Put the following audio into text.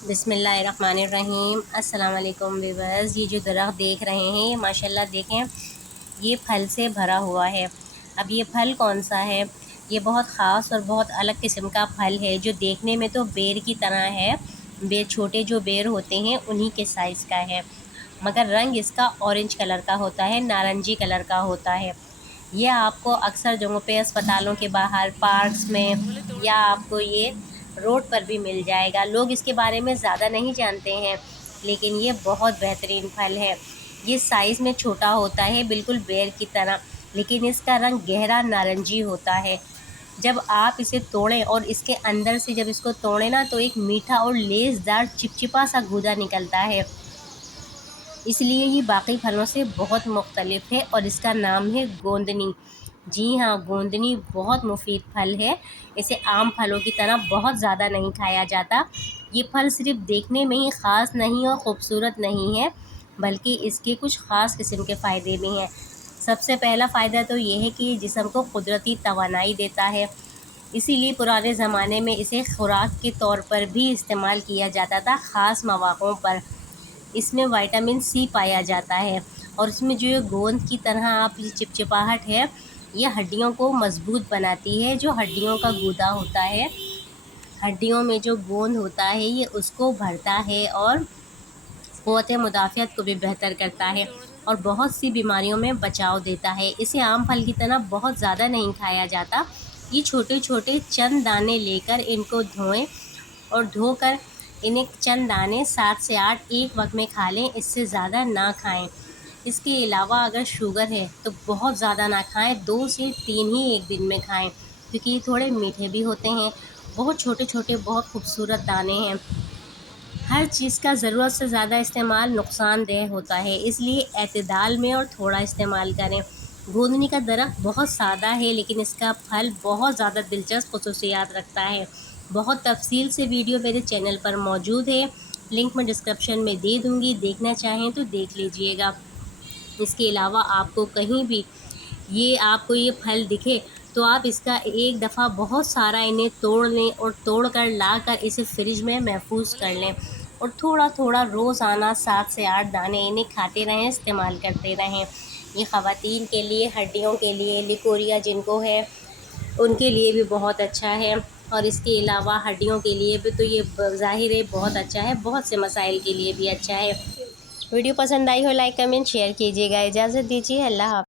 बिस्मिल्लाहिर्रहमानिर्रहीम। अस्सलाम वालेकुम व्यूअर्स। ये जो दरख्त देख रहे हैं ये माशाल्लाह देखें, ये फल से भरा हुआ है। अब ये फल कौन सा है? ये बहुत ख़ास और बहुत अलग किस्म का फल है जो देखने में तो बेर की तरह है। बेर, छोटे जो बेर होते हैं उन्हीं के साइज़ का है, मगर रंग इसका ऑरेंज कलर का होता है, नारंगी कलर का होता है। ये आपको अक्सर जगहों पे, अस्पतालों के बाहर, पार्क्स में, या आपको ये रोड पर भी मिल जाएगा। लोग इसके बारे में ज़्यादा नहीं जानते हैं, लेकिन ये बहुत बेहतरीन फल है। ये साइज़ में छोटा होता है, बिल्कुल बेर की तरह, लेकिन इसका रंग गहरा नारंगी होता है। जब आप इसे तोड़ें और इसके अंदर से जब इसको तोड़ें ना, तो एक मीठा और लेसदार चिपचिपा सा गूदा निकलता है। इसलिए ये बाकी फलों से बहुत मुख्तलिफ है और इसका नाम है गोंदनी। जी हाँ, गोंदनी बहुत मुफीद फल है। इसे आम फलों की तरह बहुत ज़्यादा नहीं खाया जाता। ये फल सिर्फ देखने में ही ख़ास नहीं और ख़ूबसूरत नहीं है, बल्कि इसके कुछ ख़ास किस्म के फ़ायदे भी हैं। सबसे पहला फ़ायदा तो ये है कि ये जिस्म को कुदरती तवानाई देता है। इसीलिए पुराने ज़माने में इसे खुराक के तौर पर भी इस्तेमाल किया जाता था, ख़ास मौक़ों पर। इसमें विटामिन सी पाया जाता है और इसमें जो ये गोंद की तरह आप ये चिपचिपाहट है, ये हड्डियों को मज़बूत बनाती है। जो हड्डियों का गूदा होता है, हड्डियों में जो गोंद होता है, ये उसको भरता है और क़ुव्वत मुदाफ़ियत को भी बेहतर करता है और बहुत सी बीमारियों में बचाव देता है। इसे आम फल की तरह बहुत ज़्यादा नहीं खाया जाता। ये छोटे छोटे चंद दाने लेकर इनको धोएं और धोकर इन्हें चंद दाने 7 से 8 एक वक्त में खा लें, इससे ज़्यादा ना खाएं। इसके अलावा अगर शुगर है तो बहुत ज़्यादा ना खाएं, 2 से 3 ही एक दिन में खाएं, क्योंकि ये थोड़े मीठे भी होते हैं। बहुत छोटे छोटे बहुत खूबसूरत दाने हैं। हर चीज़ का ज़रूरत से ज़्यादा इस्तेमाल नुकसानदेह होता है, इसलिए एतदाल में और थोड़ा इस्तेमाल करें। गोंदनी का दरख्त बहुत सादा है, लेकिन इसका फल बहुत ज़्यादा दिलचस्प खसूसियात रखता है। बहुत तफसील से वीडियो मेरे चैनल पर मौजूद है, लिंक मैं डिस्क्रिप्शन में दे दूँगी, देखना चाहें तो देख लीजिएगा। इसके अलावा आपको ये फल दिखे तो आप इसका एक दफ़ा बहुत सारा इन्हें तोड़ लें और तोड़कर लाकर इसे फ्रिज में महफूज कर लें और थोड़ा थोड़ा रोज़ाना 7 से 8 दाने इन्हें खाते रहें, इस्तेमाल करते रहें। ये ख़वातीन के लिए, हड्डियों के लिए, लिकोरिया जिनको है उनके लिए भी बहुत अच्छा है, और इसके अलावा हड्डियों के लिए भी तो ये ज़ाहिर है बहुत अच्छा है, बहुत से मसाइल के लिए भी अच्छा है। वीडियो पसंद आई हो लाइक कमेंट शेयर कीजिएगा। इजाज़त दीजिए, अल्लाह हाफ़िज़।